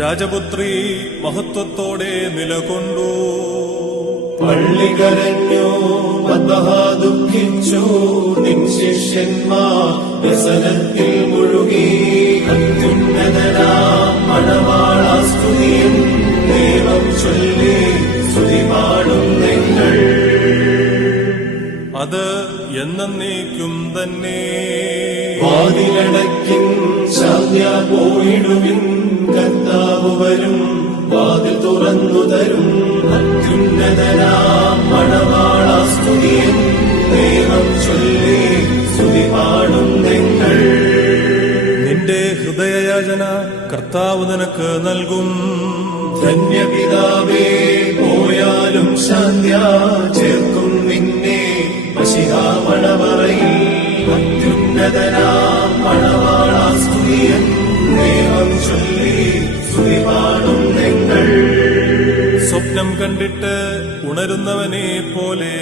രാജപുത്രി മഹത്വത്തോടെ നിലകൊണ്ടു. പള്ളി കരഞ്ഞു, ബത്ലഹ ദുഃഖിച്ചു, നിൻ ശിഷ്യന്മാർ വ്യസനത്തിൽ മുഴുകി. അത്യുന്നതനാം മണവാളാ സ്തുതിയും ദൈവം ചൊല്ലി സ്തുതി പാടും നിങ്ങൾ. അത് എന്നേക്കും തന്നെ. വാതിലടയ്ക്കിൻ, ശാന്ത്യ പോയിടുവിൻ, കർത്താവ് വരും, വാതിൽ തുറന്നു തരും. അത്യുന്നതനാം മണവാളാ സ്തുതിയും ദൈവം ചൊല്ലി സ്തുതി പാടും നിങ്ങൾ. നിന്റെ ഹൃദയയാചന കർത്താവ് നിനക്ക് നൽകും. ധന്യപിതാവേ, പോയാലും ശാന്ത്യ ചേർക്കും നിന്നെ മശിഹാ മണവറയിൽ. അത്യുന്നതനാം മണവാളാ സ്തുതിയും ദൈവം ചൊല്ലി സ്തുതി പാടും നിങ്ങൾ. സ്വപ്നം കണ്ടിട്ട് ഉണരുന്നവനെ പോലെ